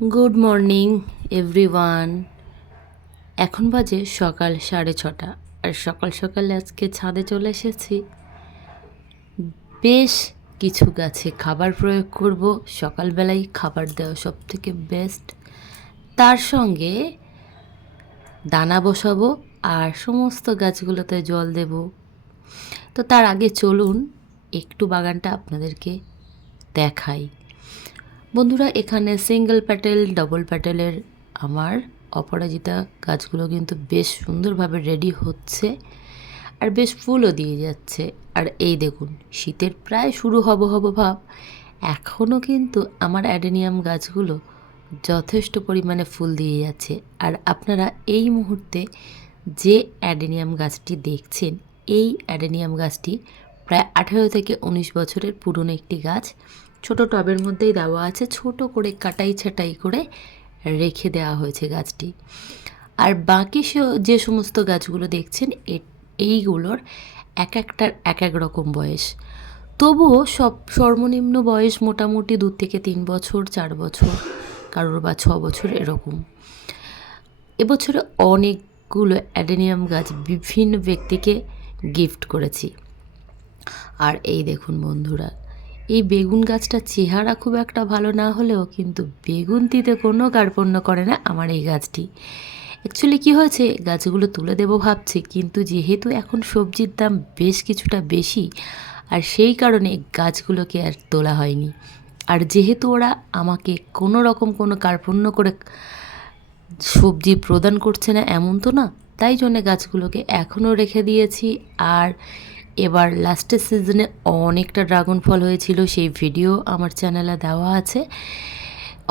Good morning everyone. এখন বাজে সকাল 6:30 আর সকাল সকাল আজকে ছাদে চলে এসেছি। বেশ কিছু গাছে খাবার প্রয়োগ করব। সকালবেলায় খাবার দেওয়া সব থেকে বেস্ট। তার সঙ্গে দানা বসাবো আর সমস্ত গাছগুলোতে জল দেব। তো তার আগে চলুন একটু বাগানটা আপনাদেরকে দেখাই। বন্ধুরা, এখানে সিঙ্গেল প্যাটেল ডবল প্যাটেলের আমার অপরাজিতা গাছগুলো কিন্তু বেশ সুন্দরভাবে রেডি হচ্ছে আর বেশ ফুলও দিয়ে যাচ্ছে। আর এই দেখুন, শীতের প্রায় শুরু হব ভাব, এখনও কিন্তু আমার অ্যাডেনিয়াম গাছগুলো যথেষ্ট পরিমাণে ফুল দিয়ে যাচ্ছে। আর আপনারা এই মুহূর্তে যে অ্যাডেনিয়াম গাছটি দেখছেন, এই অ্যাডেনিয়াম গাছটি প্রায় 18 থেকে 19 বছরের পুরনো একটি গাছ। ছোট টবের মধ্যেই দেওয়া আছে, ছোট করে কাটাই ছাটাই করে রেখে দেওয়া হয়েছে গাছটি। আর বাকি যে সমস্ত গাছগুলো দেখছেন এইগুলোর এক একটার এক এক রকম বয়স, তবুও সব সর্বনিম্ন বয়স মোটামুটি 2 থেকে 3 বছর, 4 বছর, কারোর বা 6 বছর এরকম। এবছরে অনেকগুলো অ্যাডেনিয়াম গাছ বিভিন্ন ব্যক্তিকে গিফট করেছি। আর এই দেখুন বন্ধুরা, এই বেগুন গাছটার চেহারা খুব একটা ভালো না হলেও কিন্তু বেগুনটিতে কোনো কার্পণ্য করে না আমার এই গাছটি। অ্যাকচুয়ালি কী হয়েছে, গাছগুলো তুলে দেবো ভাবছি, কিন্তু যেহেতু এখন সবজির দাম বেশ কিছুটা বেশি, আর সেই কারণে গাছগুলোকে আর তোলা হয়নি। আর যেহেতু ওরা আমাকে কোনো রকম কোনো কার্পণ্য করে সবজি প্রদান করছে না এমন তো না, তাই জন্যে গাছগুলোকে এখনও রেখে দিয়েছি। আর এবার লাস্টের সিজনে অনেকটা ড্রাগন ফল হয়েছিল, সেই ভিডিও আমার চ্যানেলে দেওয়া আছে,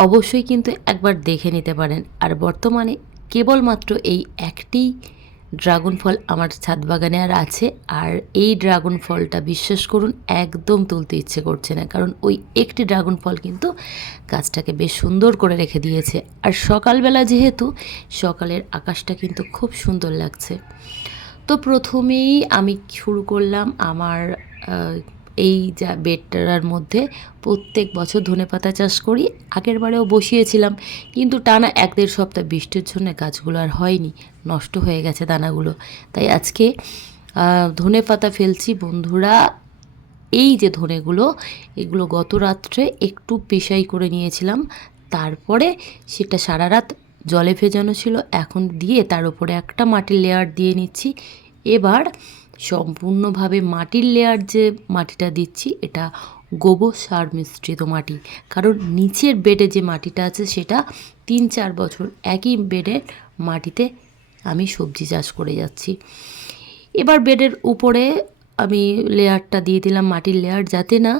অবশ্যই কিন্তু একবার দেখে নিতে পারেন। আর বর্তমানে কেবলমাত্র এই একটি ড্রাগন ফল আমার ছাদ বাগানে আর আছে। আর এই ড্রাগন ফলটা বিশ্বাস করুন একদম তুলতে ইচ্ছে করছে না, কারণ ওই একটি ড্রাগন ফল কিন্তু গাছটাকে বেশ সুন্দর করে রেখে দিয়েছে। আর সকালবেলা যেহেতু, সকালের আকাশটা কিন্তু খুব সুন্দর লাগছে। তো প্রথমেই আমি শুরু করলাম আমার এই যা বেডটার মধ্যে প্রত্যেক বছর ধনেপাতা চাষ করি, আগের বারেও বসিয়েছিলাম, কিন্তু টানা 1-1.5 সপ্তাহ বৃষ্টির জন্য গাছগুলো আর হয়নি, নষ্ট হয়ে গেছে দানাগুলো। তাই আজকে ধনেপাতা ফেলছি বন্ধুরা। এই যে ধনেগুলো, এগুলো গত রাত্রে একটু পেশাই করে নিয়েছিলাম, তারপরে সেটা সারা রাত জলে ভেজানো ছিল, এখন দিয়ে তার উপরে একটা মাটির লেয়ার দিয়ে নিচ্ছি। এবার সম্পূর্ণভাবে মাটির লেয়ার যে মাটিটা দিচ্ছি, এটা গোবর সার মিশ্রিত মাটি, কারণ নিচের বেডে যে মাটিটা আছে সেটা 3-4 বছর একই বেডের মাটিতে আমি সবজি চাষ করে যাচ্ছি। এবার বেডের উপরে আমি লেয়ারটা দিয়ে দিলাম, মাটির লেয়ার, যাতে না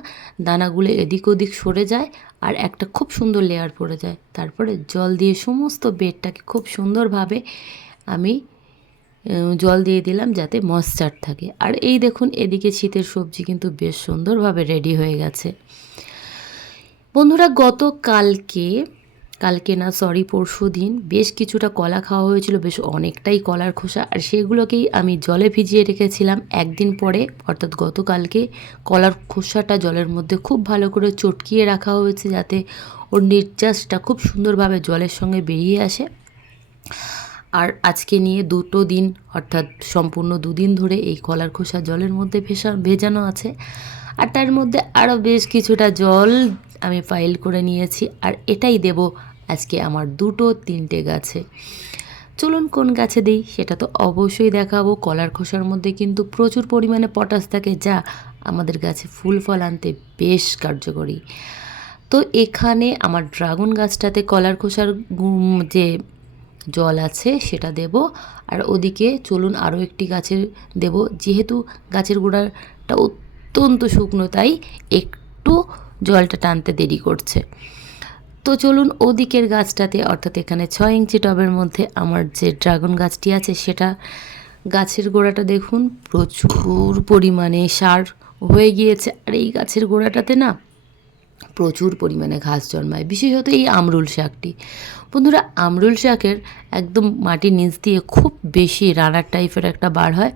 দানাগুলো এদিক ওদিক সরে যায় আর একটা খুব সুন্দর লেয়ার পড়ে যায়। তারপরে জল দিয়ে সমস্ত বেডটাকে খুব সুন্দরভাবে আমি জল দিয়ে দিলাম, যাতে ময়েশ্চার থাকে। আর এই দেখুন, এদিকে শীতের সবজি কিন্তু বেশ সুন্দরভাবে রেডি হয়ে গেছে বন্ধুরা। কালকে না সরি পরশুদিন বেশ কিছুটা কলা খাওয়া হয়েছিল, বেশ অনেকটাই কলার খোসা, আর সেগুলোকেই আমি জলে ভিজিয়ে রেখেছিলাম। একদিন পরে অর্থাৎ গতকালকে কলার খোসাটা জলের মধ্যে খুব ভালো করে চটকিয়ে রাখা হয়েছে, যাতে ওর নির্যাসটা খুব সুন্দরভাবে জলের সঙ্গে বেরিয়ে আসে। আর আজকে নিয়ে 2 দিন অর্থাৎ সম্পূর্ণ 2 দিন ধরে এই কলার খোসা জলের মধ্যে ভেজানো আছে। আর তার মধ্যে আরও বেশ কিছুটা জল আমি ফাইল করে নিয়েছি, আর এটাই দেব আজকে আমার 2-3টে গাছে। চলুন কোন গাছে দিই সেটা তো অবশ্যই দেখাবো। কলার খোসার মধ্যে কিন্তু প্রচুর পরিমাণে পটাশ থাকে, যা আমাদের গাছে ফুল ফল আনতে বেশ কার্যকরী। তো এখানে আমার ড্রাগন গাছটাতে কলার খোসার যে জল আছে সেটা দেব। আর ওদিকে চলুন আরও একটি গাছের দেব, যেহেতু গাছের গোড়াটা অত্যন্ত শুকনো, তাই একটু জলটা টানতে দেরি করছে। তো চলুন ওদিকের গাছটাতে, অর্থাৎ এখানে 6 ইঞ্চি টবের মধ্যে আমার যে ড্রাগন গাছটি আছে, সেটা গাছের গোড়াটা দেখুন প্রচুর পরিমাণে সার হয়ে গিয়েছে। আর এই গাছের গোড়াটাতে না প্রচুর পরিমাণে ঘাস জন্মায়, বিশেষত এই আমরুল শাকটি। বন্ধুরা, আমরুল শাকের একদম মাটির নিচ দিয়ে খুব বেশি রানার টাইপের একটা বার হয়,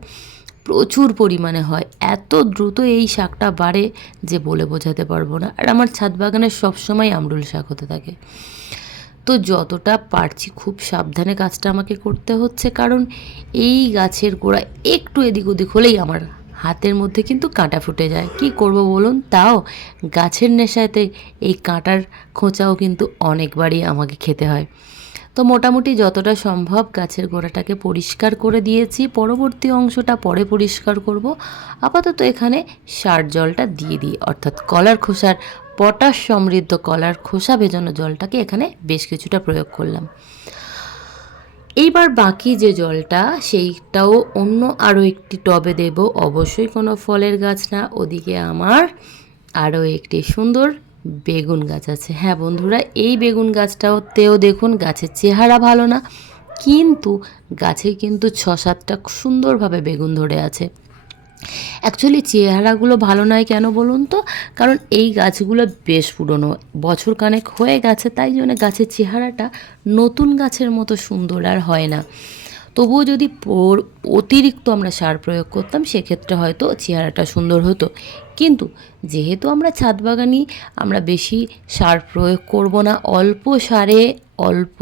প্রচুর পরিমাণে হয়। এত দ্রুত এই শাকটা বাড়ে যে বলে বোঝাতে পারবো না। আর আমার ছাদ বাগানে সবসময় আমরুল শাক হতে থাকে। তো যতটা পারছি খুব সাবধানে কাজটা আমাকে করতে হচ্ছে, কারণ এই গাছের গোড়া একটু এদিক ওদিক হলেই আমার হাতের মধ্যে কিন্তু কাঁটা ফুটে যায়। কি করব বলুন, তাও গাছের নেশাতে এই কাঁটার খোঁচাও কিন্তু অনেকবারই আমাকে খেতে হয়। তো মোটামুটি যতটা সম্ভব গাছের গোড়াটাকে পরিষ্কার করে দিয়েছি, পরবর্তী অংশটা পরে পরিষ্কার করব। আপাতত এখানে সার জলটা দিয়ে দিই, অর্থাৎ কলার খোসার পটাশ সমৃদ্ধ কলার খোসা ভেজানো জলটাকে এখানে বেশ কিছুটা প্রয়োগ করলাম। এইবার বাকি যে জলটা সেইটাও অন্য আরও একটি টবে দেব, অবশ্যই কোনো ফলের গাছ না, ওদিকে আমার আরও একটি সুন্দর বেগুন গাছ আছে। হ্যাঁ বন্ধুরা, এই বেগুন গাছটাতেও দেখুন গাছের চেহারা ভালো না, কিন্তু গাছে কিন্তু 6-7টা সুন্দরভাবে বেগুন ধরে আছে। অ্যাকচুয়ালি চেহারাগুলো ভালো নয় কেন বলুন তো, কারণ এই গাছগুলো বেশ পুরনো, বছর খানেক হয়ে গেছে, তাই জন্য গাছের চেহারাটা নতুন গাছের মতো সুন্দর আর হয় না। তবুও যদি অতিরিক্ত আমরা সার প্রয়োগ করতাম সেক্ষেত্রে হয়তো চেহারাটা সুন্দর হতো, কিন্তু যেহেতু আমরা ছাদ বাগানি, আমরা বেশি সার প্রয়োগ করব না, অল্প সারে, অল্প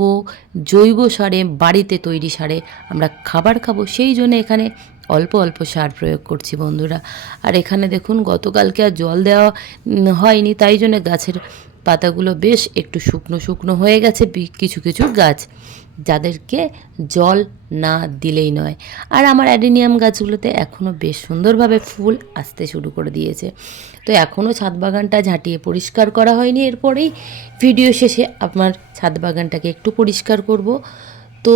জৈব সারে, বাড়িতে তৈরি সারে আমরা খাবার খাবো, সেই জন্য এখানে অল্প অল্প সার প্রয়োগ করছি বন্ধুরা। আর এখানে দেখুন গতকালকে আর জল দেওয়া হয়নি, তাই জন্য গাছের পাতাগুলো বেশ একটু শুকনো শুকনো হয়ে গেছে, কিছু কিছু গাছ যাদেরকে জল না দিলেই নয়। আর আমার অ্যাডেনিয়াম গাছগুলোতে এখনও বেশ সুন্দরভাবে ফুল আসতে শুরু করে দিয়েছে। তো এখনও ছাদ বাগানটা ঝাঁটিয়ে পরিষ্কার করা হয়নি, এরপরেই ভিডিও শেষে আমার ছাদ বাগানটাকে একটু পরিষ্কার করব। তো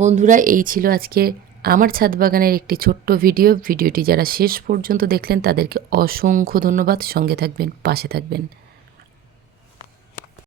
বন্ধুরা, এই ছিল আজকে আমার ছাদ বাগানের একটি ছোট্ট ভিডিওটি যারা শেষ পর্যন্ত দেখলেন তাদেরকে অসংখ্য ধন্যবাদ। সঙ্গে থাকবেন, পাশে থাকবেন।